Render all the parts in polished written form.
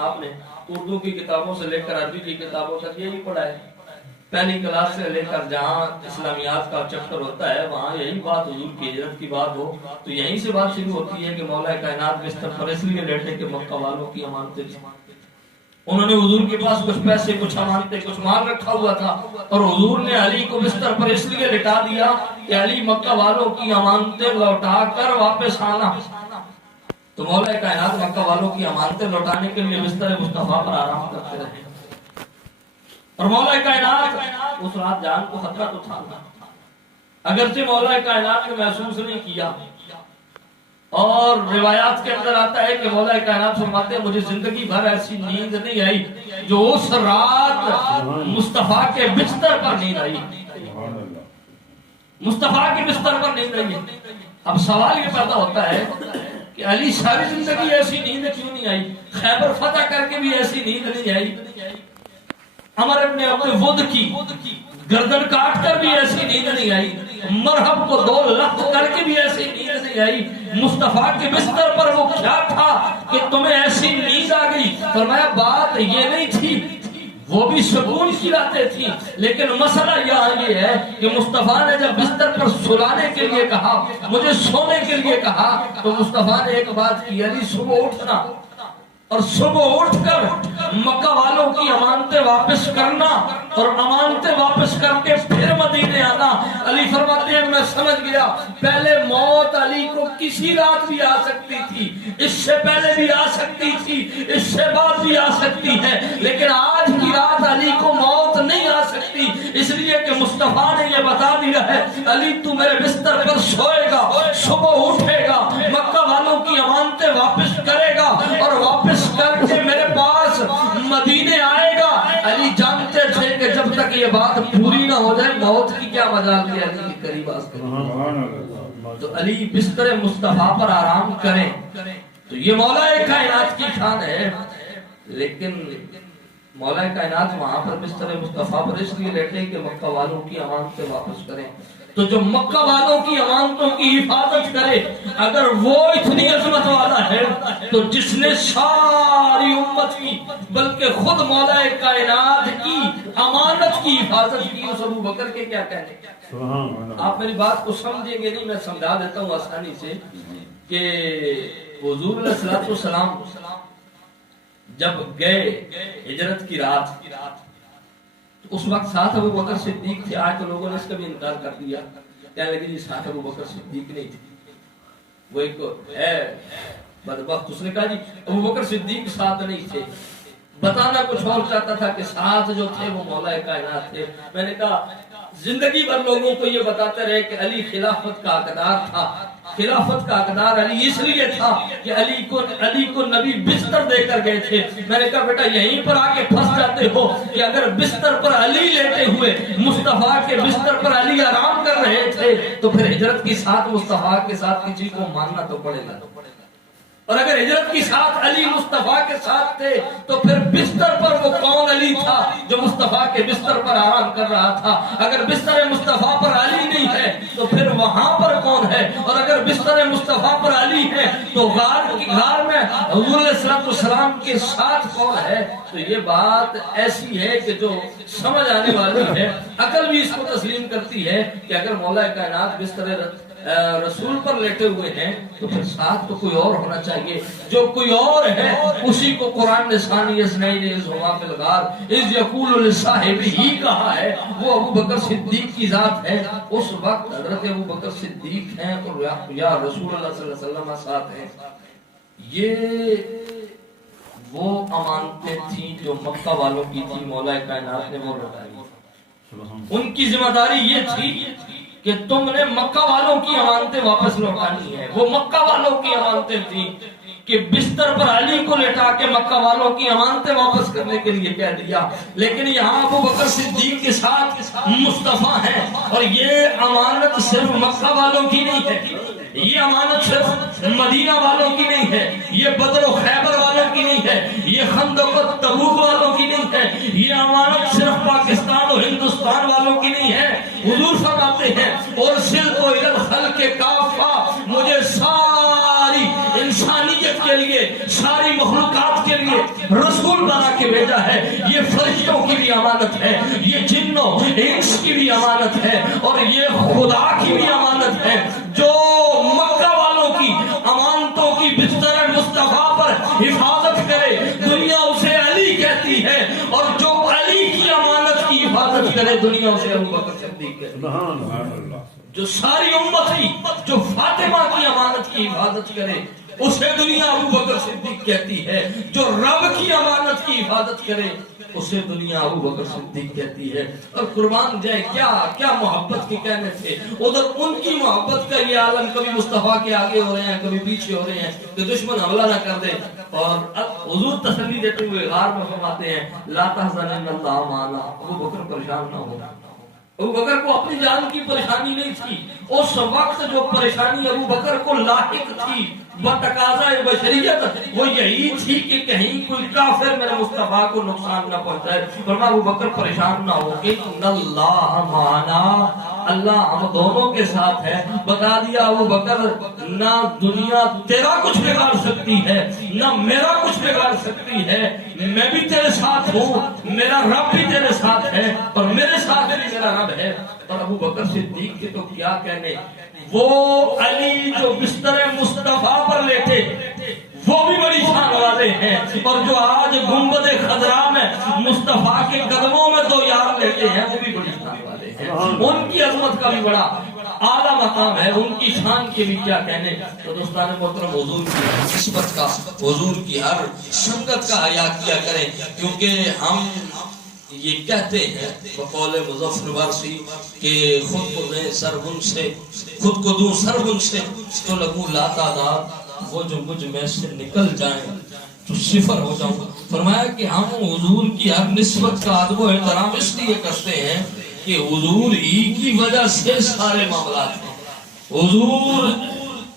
آپ نے اردو کی کتابوں سے لے کر عربی کی کتابوں تک یہی پڑھا ہے. پہلی کلاس سے لے کر جہاں اسلامیات کا چیپٹر ہوتا ہے وہاں یہی بات حضور کی ہجرت کی بات ہو تو یہیں سے بات شروع ہوتی ہے کہ مولا کائنات بستر پر اس لیے لیٹے کہ مکہ والوں کی امانتیں تھیں. انہوں نے حضور کے پاس کچھ پیسے کچھ امانتیں کچھ مال رکھا ہوا تھا اور حضور نے علی کو بستر پر اس لیے لٹا دیا کہ علی مکہ والوں کی امانتیں لوٹا کر واپس آنا. تو مولا کائنات مکہ والوں کی امانتیں لوٹانے کے لیے بستر مصطفیٰ پر آرام کرتے رہے اور مولا کائنات اس رات جان کو خطرہ تو تھا. اگرچہ مولا کائنات نے محسوس نہیں کیا اور روایات کے اندر آتا ہے کہ مولا کائنات فرماتے ہیں مجھے زندگی بھر ایسی نیند نہیں آئی جو اس رات مصطفیٰ کے بستر پر نیند آئی. مصطفیٰ کے بستر پر نیند آئی. اب سوال یہ پیدا ہوتا ہے کہ علی ساری زندگی ایسی نیند کیوں نہیں آئی؟ خیبر فتح کر کے بھی ایسی نیند نہیں آئی. عمر ابن عبد ود کی گردن کاٹ کر بھی ایسی نیند نہیں آئی. مرحب کو 2 لفظ کر کے بھی ایسی نیند نہیں آئی. مصطفیٰ کے بستر پر وہ کیا تھا کہ تمہیں ایسی نیند آ گئی؟ فرمایا بات یہ نہیں تھی، وہ بھی سکون کی راتیں تھی، لیکن مسئلہ یہاں یہ ہے کہ مصطفیٰ نے جب بستر پر سلانے کے لیے کہا، مجھے سونے کے لیے کہا، تو مصطفیٰ نے ایک بات کی، علی صبح اٹھنا اور صبح اٹھ کر مکہ والوں کی امانتیں واپس کرنا اور امانتیں واپس کر کے پھر مدینے آنا. علی فرماتے ہیں میں سمجھ گیا پہلے موت علی کو کسی رات بھی آ سکتی تھی، اس سے پہلے بھی آ سکتی تھی، اس سے بعد بھی آ سکتی ہے، لیکن آج کی رات علی کو موت نہیں آ سکتی، اس لیے کہ مصطفیٰ نے یہ بتا دیا ہے علی تو میرے بستر پر سوئے گا، صبح اٹھے گا، مکہ والوں کی امانتیں واپس کرے گا اور واپس کر کے میرے پاس مدینے آئے گا. علی جانتے تھے کہ جب تک یہ بات پوری نہ ہو جائے موت کی کیا مجال کہ علی کے قریب آ سکتے. تو علی بستر مصطفیٰ پر آرام کریں تو یہ مولا کائنات کی شان ہے. لیکن مولا کائنات وہاں پر بستر مصطفیٰ پر اس لیے لیٹے کہ مکہ والوں کی امانتیں واپس کریں. تو جو مکہ والوں کی امانتوں کی حفاظت کرے اگر وہ اتنی عظمت والا ہے تو جس نے ساری امت کی بلکہ خود مولا کائنات کی امانت کی حفاظت کی اس ابو بکر کے کیا کہنے. آپ میری بات کو سمجھیں گے نہیں، میں سمجھا دیتا ہوں آسانی سے کہ حضور علیہ الصلوۃ والسلام جب گئے ہجرت کی رات اس وقت ساتھ ابو بکر صدیق تھے. آج تو لوگوں نے اس کا بھی انکار کر دیا، کہنے لگے جی ساتھ ابو بکر صدیق نہیں تھے، وہ ایک ہے بدبخت. اس نے کہا جی ابو بکر صدیق ساتھ نہیں تھے، بتانا کچھ اور چاہتا تھا کہ ساتھ جو تھے وہ مولا کائنات تھے. میں نے کہا زندگی بھر لوگوں کو یہ بتاتے رہے کہ علی خلافت کا حقدار تھا. خلافت کا حقدار علی اس لیے تھا کہ علی کو نبی بستر دے کر گئے تھے. میں نے کہا بیٹا یہیں پر آ کے پھنس جاتے ہو کہ اگر بستر پر علی لیٹے ہوئے مصطفیٰ کے بستر پر علی آرام کر رہے تھے تو پھر ہجرت کی ساتھ مصطفیٰ کے ساتھ کسی کو ماننا تو پڑے گا. اور اگر ہجرت کی ساتھ علی مصطفیٰ کے ساتھ تھے تو پھر بستر پر وہ کون علی تھا جو مصطفیٰ کے بستر پر آرام کر رہا تھا؟ اگر بستر مصطفیٰ پر علی نہیں ہے تو پھر وہاں پر کون ہے؟ اور اگر بستر مصطفیٰ پر علی ہے تو غار میں حضور علیہ الصلوۃ والسلام کے ساتھ کون ہے؟ تو یہ بات ایسی ہے کہ جو سمجھ آنے والی ہے، عقل بھی اس کو تسلیم کرتی ہے کہ اگر مولا کائنات بستر رسول پر لیٹے ہوئے ہیں تو پھر ساتھ تو کوئی اور ہونا چاہیے. جو کوئی اور ہے اسی کو قرآن نے ثانی اثنین اذ ہما فی الغار اذ یقول لصاحبہ کہا ہے، وہ ابو بکر صدیق کی ذات ہے. اس وقت حضرت ابو بکر صدیق ہیں اور یا رسول اللہ صلی اللہ علیہ وسلم ساتھ ہیں. یہ وہ امانتیں تھیں جو مکہ والوں کی تھی، مولا کائنات نے وہ لوٹائی. ان کی ذمہ داری یہ تھی کہ تم نے مکہ والوں کی امانتیں واپس لوٹانی ہے. وہ مکہ والوں کی امانتیں تھیں کہ بستر پر علی کو لٹا کے مکہ والوں کی امانتیں واپس کرنے کے لیے کہہ دیا. لیکن یہاں ابو بکر صدیق کے ساتھ مصطفیٰ ہیں اور یہ امانت صرف مکہ والوں کی نہیں ہے، یہ امانت صرف مدینہ والوں کی نہیں ہے، یہ بدر و خیبر والوں کی نہیں ہے، یہ خندق و تبوک والوں کی نہیں ہے، یہ امانت صرف پاکستان و ہندوستان والوں کی نہیں ہے. حضور فرماتے ہیں ارسلت الی الخلق کافہ، مجھے ساری انسانیت کے لیے لیے ساری مخلوقات کے لیے رسول بنا کے بھیجا ہے. یہ فرشتوں کی بھی امانت ہے, یہ جنوں انس کی بھی امانت ہے, اور یہ خدا کی بھی امانت ہے. جو مکہ والوں کی امانتوں کی بستر مصطفیٰ پر حفاظت کرے دنیا اسے علی کہتی ہے, اور جو علی کی امانت کی حفاظت کرے دنیا اسے ابو بکر صدیق کہتی ہے. جو ساری امت کی جو فاطمہ کی امانت کی حفاظت کرے اسے دنیا ابو بکر صدیق کہتی ہے. جو رب کی امانت کی حفاظت کرے اسے دنیا ابو بکر صدیق کہتی ہے. اور قربان جائے کیا کیا محبت کے کہنے تھے. ادھر ان کی محبت کا یہ عالم کبھی مصطفیٰ کے آگے ہو رہے ہیں, کبھی پیچھے ہو رہے ہیں کہ دشمن حملہ نہ کر دے. اور حضور تسلی دیتے ہوئے غار میں فرماتے ہیں لا تحزن ان اللہ معنا, ابو بکر پریشان نہ ہو. ابو بکر کو اپنی جان کی پریشانی نہیں تھی. اس وقت جو پریشانی ابو بکر کو لاحق تھی بتقاضا بشریت وہ یہی تھی کہ کہیں کوئی کافر میرے مصطفیٰ کو نقصان نہ پہنچائے. فرمایا ابو بکر پریشان نہ ہو, ان اللہ معنا, اللہ ہم دونوں کے ساتھ ہے. بتا دیا ابو بکر نہ دنیا تیرا کچھ بگاڑ سکتی ہے نہ میرا کچھ بگاڑ سکتی ہے. میں بھی تیرے ساتھ ہوں, میرا رب بھی تیرے ساتھ ہے, اور میرے ساتھ بھی میرا رب ہے. اور ابو بکر صدیق کے تو کیا کہنے, وہ علی جو بستر مصطفیٰ پر لیٹے وہ بھی بڑی شان والے ہیں, اور جو آج گنبد خضرا میں مصطفیٰ کے قدموں میں دو یار لیتے ہیں وہ بھی بڑی شان والے ہیں. ان کی عظمت کا بھی بڑا اعلیٰ مقام ہے, ان کی شان کے بھی کیا کہنے. تو دوستان محترم حضور کی نسبت کا, حضور کی ہر سنت کا حیا کیا کریں, کیونکہ ہم یہ کہتے ہیں بقول مظفر وارسی کہ خود کو دیں سرگن سے, خود کو دوں سرگن سے تو لگوں لاتعداد, وہ جو مجھ میں سے نکل جائیں تو صفر ہو جاؤں. فرمایا کہ ہم حضور کی ہر نسبت کا ادب و احترام اس لیے کرتے ہیں کہ حضور ہی کی وجہ سے سارے معاملات ہیں. حضور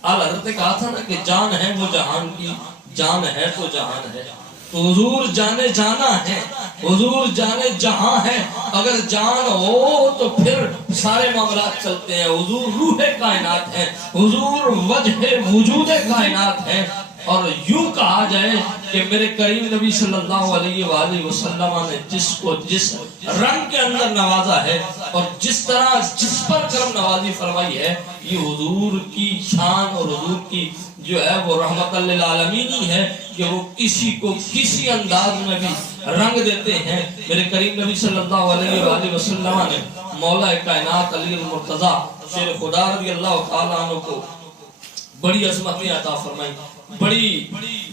حضرت نے کہا تھا نا کہ جان ہے وہ جہان کی, جان ہے تو جہان ہے. تو حضور جانے جانا ہے, حضور جانے جہاں ہے. اگر جان ہو تو پھر سارے معاملات چلتے ہیں. حضور روح کائنات ہے, حضور وجہ وجود کائنات ہے. اور یوں کہا جائے کہ میرے کریم نبی صلی اللہ علیہ وآلہ وسلم نے جس کو جس رنگ کے اندر نوازا ہے اور جس طرح جس پر کرم نوازی فرمائی ہے, یہ حضور کی شان اور حضور کی جو ہے وہ رحمت للعالمین ہی ہے کہ وہ کسی کو کسی انداز میں بھی رنگ دیتے ہیں. میرے کریم نبی صلی اللہ علیہ وآلہ وسلم نے مولا کائنات علی المرتضی شیر خدا رضی اللہ تعالیٰ عنہ کو بڑی عظمتیں عطا فرمائی, بڑی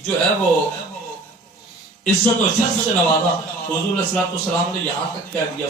جو ہے وہ عزت و شرف سے نوازا. حضور صلی اللہ علیہ وسلم نے یہاں تک کہہ دیا